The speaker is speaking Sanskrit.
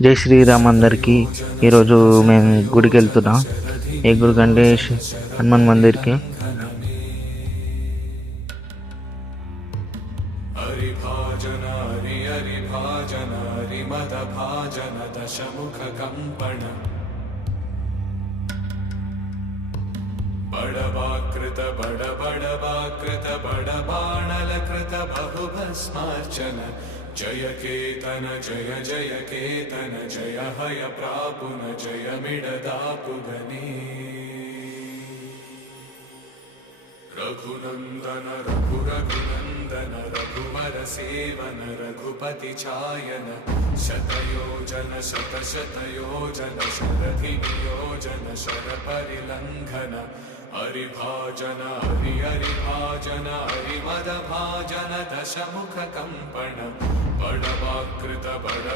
జై శ్రీరామ్ అందరికీ. ఈరోజు మేము గుడికి వెళ్తున్నాం. ఏ గుడికంటే హనుమాన్ మందిర్కి. बड़वाकृत बड़बड़वाकृत बड़बाणलकृत बहुभस्मार्चन जय केतन जय जय केतन जय हय प्रापुन जय मिडदापुगने रघुनंदन रघुरघुनंदन रघुवर सेवन रघुपति चायन शतयोजन शतशतयोजन शरधि नियोजन शर परिलंघन हरिभाजन हरिभाजन हरिमदभाजन दशमुख कंपन बड़वाकृत बड़